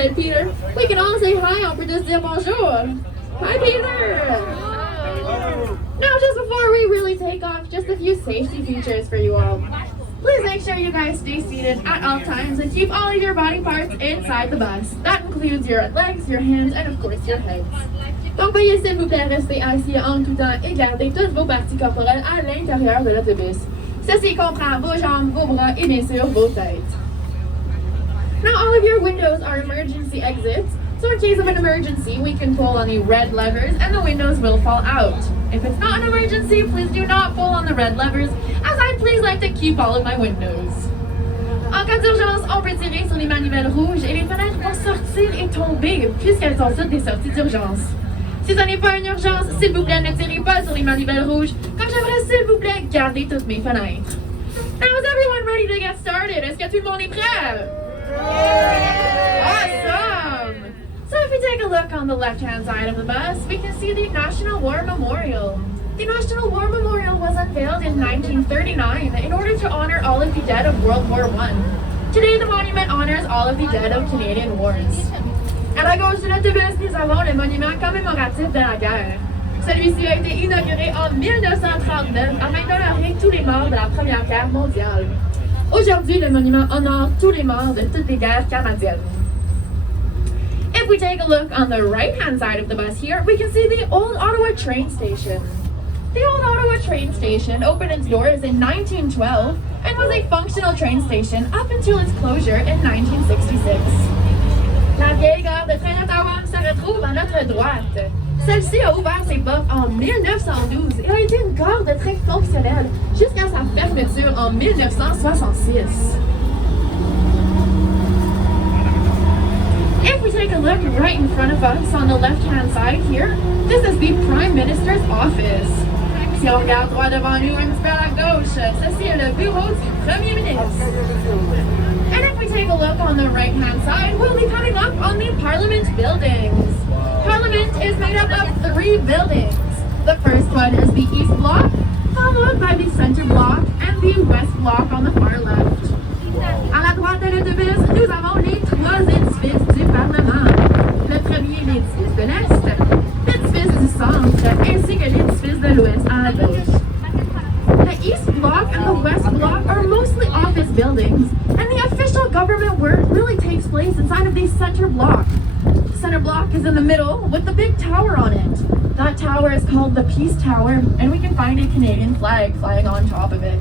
m'appelle Peter. We can all say hi, on peut tous dire bonjour. Hi, Peter. Now, just before we really take off, just a few safety features for you all. Please make sure you guys stay seated at all times and keep all of your body parts inside the bus. That includes your legs, your hands, and of course your heads. Donc veuillez s'il vous plaît rester assis en tout temps et garder toutes vos parties corporelles à l'intérieur de l'autobus. Ceci comprend vos jambes, vos bras et bien sûr vos têtes. Now all of your windows are emergency exits, so in case of an emergency, we can pull on the red levers and the windows will fall out. If it's not an emergency, please do not pull on the red levers, as I please like to keep all of my windows. En cas d'urgence, on peut tirer sur les manivelles rouges et les fenêtres vont sortir et tomber, puisqu'elles sont toutes des sorties d'urgence. Si ce n'est pas une urgence, s'il vous plaît, ne tirez pas sur les manivelles rouges, comme j'aimerais, s'il vous plaît, garder toutes mes fenêtres. Now, is everyone ready to get started? Est-ce que tout le monde est prêt? Awesome! So if we take a look on the left-hand side of the bus, we can see the National War Memorial. The National War Memorial was unveiled in 1939 in order to honor all of the dead of World War I. Today, the monument honors all of the dead of Canadian wars. À la gauche de l'autobus, nous avons le monument commémoratif de la guerre. Celui-ci a été inauguré en 1939 afin d'honorer tous les morts de la Première Guerre mondiale. Aujourd'hui, le monument honore tous les morts de toutes les guerres canadiennes. If we take a look on the right-hand side of the bus here, we can see the Old Ottawa train station. The Old Ottawa train station opened its doors in 1912 and was a functional train station up until its closure in 1966. La vieille gare de train d'Ottawa se retrouve à notre droite. Celle-ci a ouvert ses portes en 1912 et a été une gare de train fonctionnelle jusqu'à sa fermeture en 1966. If we take a look right in front of us on the left-hand side here, this is the Prime Minister's office. Si on regarde droit devant nous, un petit peu à la gauche, ceci est le bureau du Premier ministre. And if we take a look on the right-hand side, we'll be coming up on the Parliament buildings. Parliament is made up of 3 buildings. The first one is the East Block, followed by the Center Block and the West Block on the far left. À la droite de l'autobus, nous avons les 3 édifices du Parlement. Le premier, l'édifice de l'Est, l'édifice du Centre, ainsi que l'édifice de l'Ouest à la gauche. The East Block and the West Block are mostly office buildings, and the official government work really takes place inside of the Center Block. The Center Block is in the middle with the big tower on it. That tower is called the Peace Tower, and we can find a Canadian flag flying on top of it.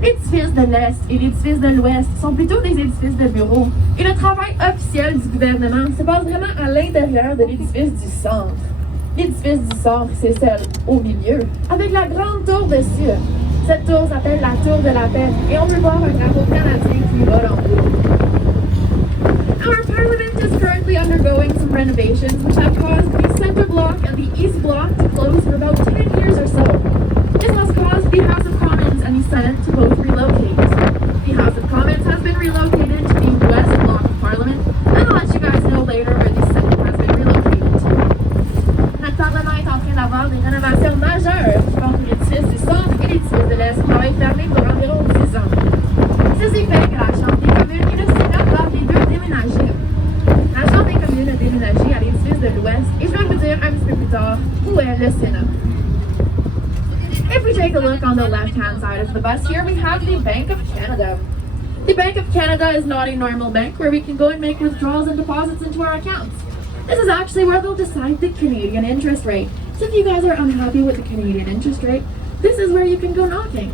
L'édifice de l'Est et l'édifice de l'Ouest sont plutôt des édifices de bureaux, et le travail officiel du gouvernement se passe vraiment à l'intérieur de l'édifice du Centre. L'édifice du Centre, c'est celle au milieu, avec la grande tour dessus. Cette tour s'appelle la Tour de la Paix, et on peut voir un drapeau canadien qui vole en haut. Our Parliament is currently undergoing some renovations which have caused the Center Block and the East Block to close for about 10 years or so. This has caused the House of Commons and the Senate to both relocate. The House of Commons has been relocated to the West Block of Parliament, and I'll let you guys know later where the Senate has been relocated to. Notre Parlement est en train d'avoir des rénovations majeures qui font que l'édifice du Centre et l'édifice de l'Est vont être fermés pour environ 10 ans. Ceci fait que la Chambre des communes et le Sénat doivent les deux déménager. La Chambre des communes a déménagé à l'édifice de l'Ouest, et je vais vous dire un petit peu plus tard où est le Sénat. If we take a look on the left-hand side of the bus here, we have the Bank of Canada. The Bank of Canada is not a normal bank where we can go and make withdrawals and deposits into our accounts. This is actually where they'll decide the Canadian interest rate. So if you guys are unhappy with the Canadian interest rate, this is where you can go knocking.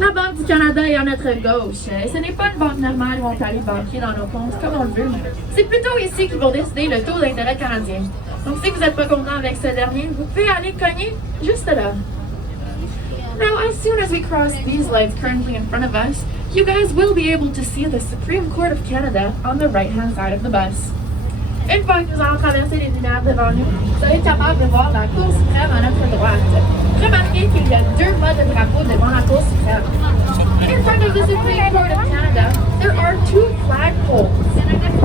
La Banque du Canada est à notre gauche. Et ce n'est pas une banque normale où on peut aller banquier dans nos comptes comme on le veut. C'est plutôt ici qu'ils vont décider le taux d'intérêt canadien. Donc si vous n'êtes pas content avec ce dernier, vous pouvez aller cogner juste là. Now, as soon as we cross these lights currently in front of us, you guys will be able to see the Supreme Court of Canada on the right-hand side of the bus. Une fois que nous allons traverser les lumières devant nous, vous allez être capable de voir la Cour suprême à notre droite. Remarquez qu'il y a 2 modes de drapeau devant la Cour suprême. In front of the Supreme Court of Canada, there are 2 flagpoles.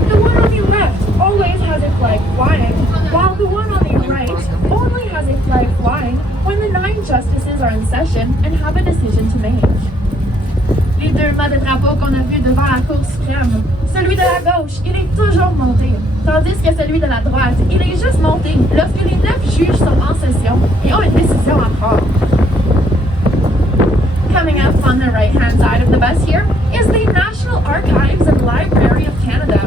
The one on the left always has a flag flying, while the one on the right only has a flag flying when the 9 justices are in session and have a decision to make. Les 2 changement de drapeau qu'on a vu devant la Cour suprême. Celui de la gauche, il est toujours monté, tandis que celui de la droite, il est juste monté lorsque les 9 juges sont en session et ont une décision à prendre. Coming up on the right-hand side of the bus here is the National Archives and Library of Canada.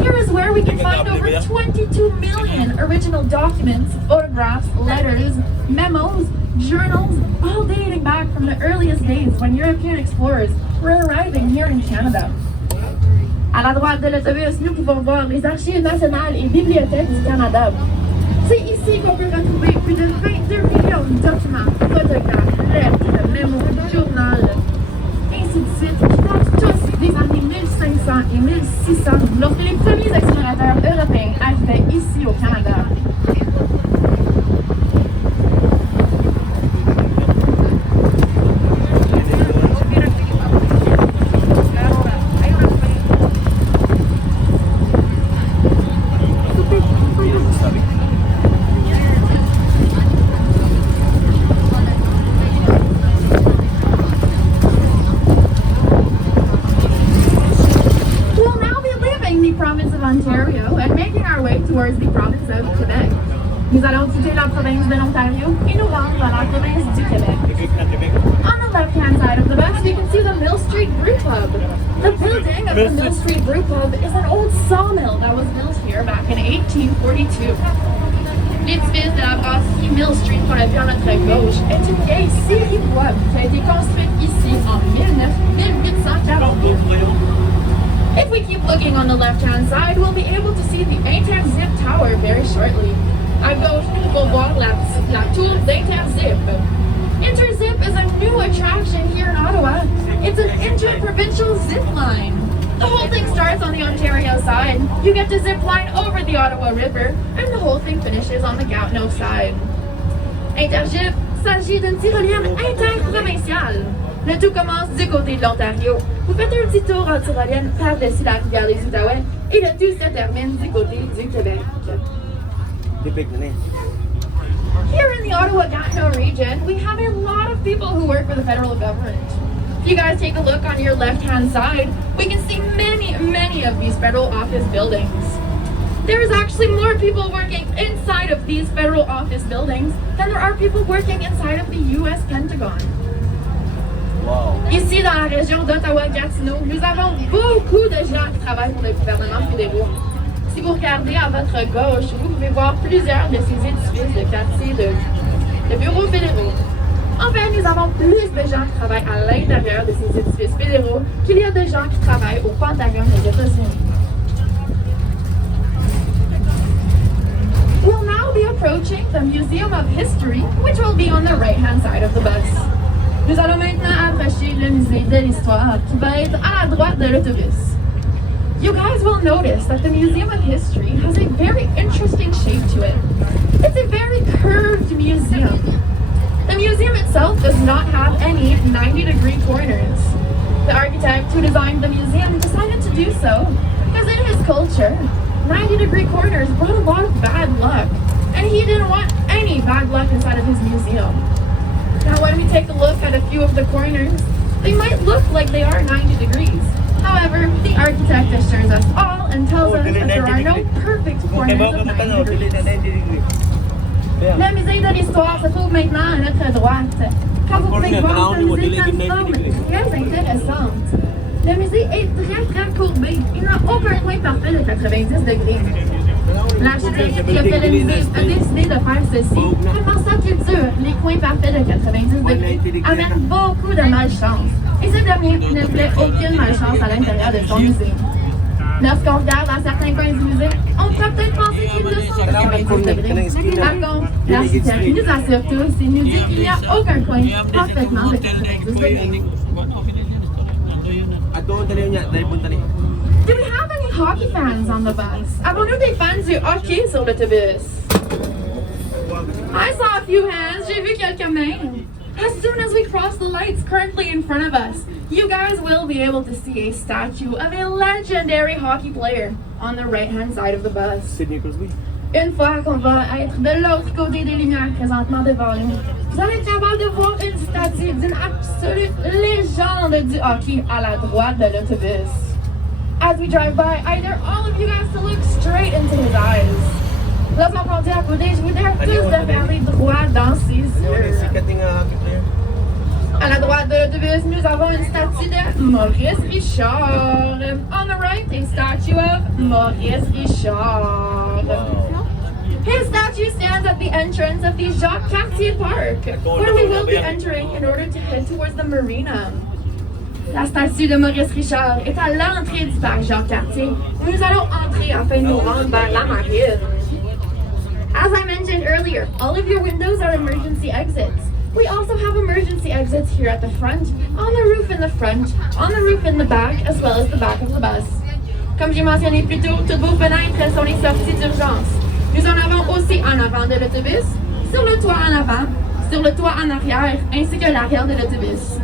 Here is where we can find over 22 million original documents, photographs, letters, memos, journals, all dating back from the earliest days when European explorers were arriving here in Canada. À la droite de l'autobus, nous pouvons voir les Archives nationales et bibliothèques du Canada. C'est ici qu'on peut retrouver plus de 22 millions de documents, photographes, lettres, mémos, journaux, ainsi de suite, qui datent tous des années 1500 et 1600, lorsque les premiers explorateurs européens arrivaient ici au Canada. Ontario and making our way towards the province of Quebec. Nous allons quitter la province de l'Ontario et nous rendre à la province du Québec. On the left-hand side of the bus, we can see the Mill Street Brew Pub. The building of the Mill Street Brew Pub is an old sawmill that was built here back in 1842. L'édifice de la brasserie Mill Street qu'on a vu à notre gauche est une vieille scierie bois qui a été construite ici en 1842. If we keep looking on the left-hand side, we'll be able to see the Interzip Tower very shortly. À gauche, nous pouvons voir la tour d'Interzip. Interzip is a new attraction here in Ottawa. It's an interprovincial zip line. The whole thing starts on the Ontario side. You get to zip line over the Ottawa River, and the whole thing finishes on the Gatineau side. Interzip s'agit d'une tyrolienne interprovinciale. Le tout commence du côté de l'Ontario. Vous faites un petit tour en tyrolienne par-dessus la rivière des Outaouais et le tout se termine du côté du Québec. Here in the Ottawa-Gatineau region, we have a lot of people who work for the federal government. If you guys take a look on your left-hand side, we can see many of these federal office buildings. There is actually more people working inside of these federal office buildings than there are people working inside of the U.S. Pentagon. Ici, dans la région d'Ottawa-Gatineau, nous avons beaucoup de gens qui travaillent pour le gouvernement fédéral. Si vous regardez à votre gauche, vous pouvez voir plusieurs de ces édifices de quartier de bureaux fédéraux. En fait, nous avons plus de gens qui travaillent à l'intérieur de ces édifices fédéraux qu'il y a de gens qui travaillent au Pentagone des États-Unis. We'll now be approaching the Museum of History, which will be on the right-hand side of the bus. Nous allons maintenant approcher le musée de l'histoire qui va être à la droite de l'autobus. You guys will notice that the Museum of History has a very interesting shape to it. It's a very curved museum. The museum itself does not have any 90-degree corners. The architect who designed the museum decided to do so because in his culture, 90-degree corners brought a lot of bad luck, and he didn't want any bad luck inside of his museum. Now when we take a look at a few of the corners, they might look like they are 90 degrees. However, the architect assures us all and tells us that there are no perfect corners of 90 degrees. Le musée de l'histoire se trouve maintenant à notre droite. Comme vous pouvez voir, ce musée a une forme très intéressante. Le musée est très courbé. Il n'a aucun coin parfait de 90 degrés. L'architecte qui a fait le musée a décidé de faire ceci, tellement sa culture, les coins parfaits de 90 degrés, amènent beaucoup de malchance. Et ce dernier ne voulait aucune malchance à l'intérieur de son musée. Lorsqu'on regarde à certains coins du musée, on pourrait peut-être penser qu'ils ne sont pas 90 degrés. Par contre, l'architecte nous assure tous et nous dit qu'il n'y a aucun coin parfaitement de 90 degrés. Do we have any hockey fans on the bus? Avons-nous des fans du hockey sur l'autobus? I saw a few hands. J'ai vu quelques mains. As soon as we cross the lights currently in front of us, you guys will be able to see a statue of a legendary hockey player on the right-hand side of the bus. Sidney Crosby. Une fois qu'on va être de l'autre côté des lumières présentement devant nous, vous allez être capable de voir une statue d'une absolue légende du hockey à la droite de l'autobus. As we drive by, I dare all of you guys to look straight into his eyes. Lorsqu'on conduit à côté, je vous dare tous de regarder droit dans ses yeux. À la droite de l'autobus, nous avons une statue de Maurice Richard. On the right, a statue of Maurice Richard. Wow. His statue stands at the entrance of the Jacques Cartier Park, where we will be entering in order to head towards the marina. La statue de Maurice Richard est à l'entrée du parc Jacques Cartier, où nous allons entrer afin de nous rendre vers la marine. As I mentioned earlier, all of your windows are emergency exits. We also have emergency exits here at the front, on the roof in the front, on the roof in the back, as well as the back of the bus. Comme j'ai mentionné plus tôt, toutes vos fenêtres sont les sorties d'urgence. Nous en avons aussi en avant de l'autobus, sur le toit en avant, sur le toit en arrière, ainsi que l'arrière de l'autobus.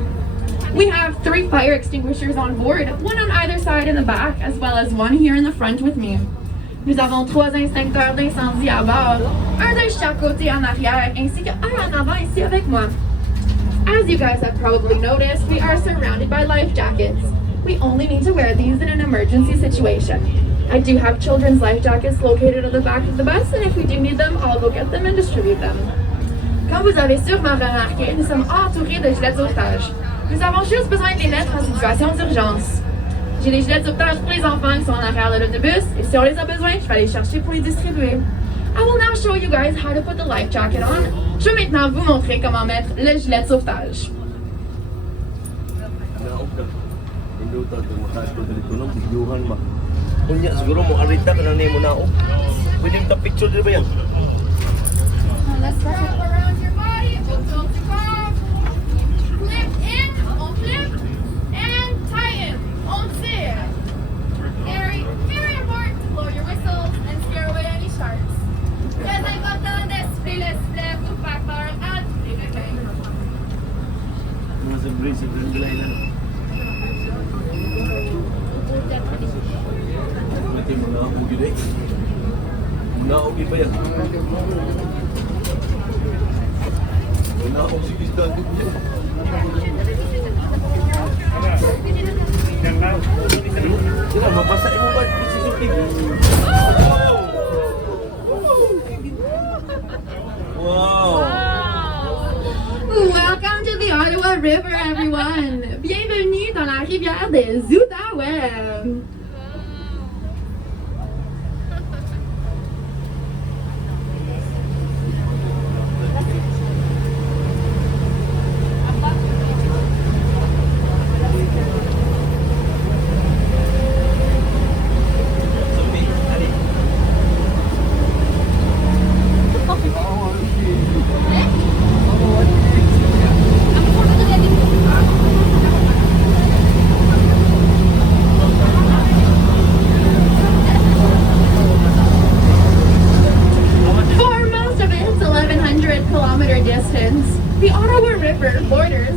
We have 3 fire extinguishers on board, one on either side in the back, as well as one here in the front with me. Nous avons 3 extincteurs d'incendie à bord, un de chaque côté en arrière, ainsi qu'un en avant ici avec moi. As you guys have probably noticed, we are surrounded by life jackets. We only need to wear these in an emergency situation. I do have children's life jackets located at the back of the bus, and if we do need them, I'll go get them and distribute them. Comme vous avez sûrement remarqué, nous sommes entourés de gilets de sauvetage. Nous avons juste besoin de les mettre en situation d'urgence. J'ai les gilets de sauvetage pour les enfants qui sont en arrière de l'autobus, et si on les a besoin, je vais aller chercher pour les distribuer. I will now show you guys how to put the life jacket on. Je vais maintenant vous montrer comment mettre le gilet de sauvetage. Punya siguro mo arita ka na nimo nao. Pwede mo ta-picture din ba yan? Let's wrap around your body, don't off. Flip in, on flip, and tighten, on sit. Very, very important to blow your whistles and scare away any sharks. Très important d'esprit le split pour faire peur à tous les requins. Mga sa brilay na. Mati mga ugi deh. Mga ugi ba yan? Mga ugi kita tu. Sila mapasak mo ba si Suki? Wow. Welcome to the Ottawa River, everyone. Bienvenue dans la rivière des Outaouais. For most of its 1,100-kilometer distance, the Ottawa River borders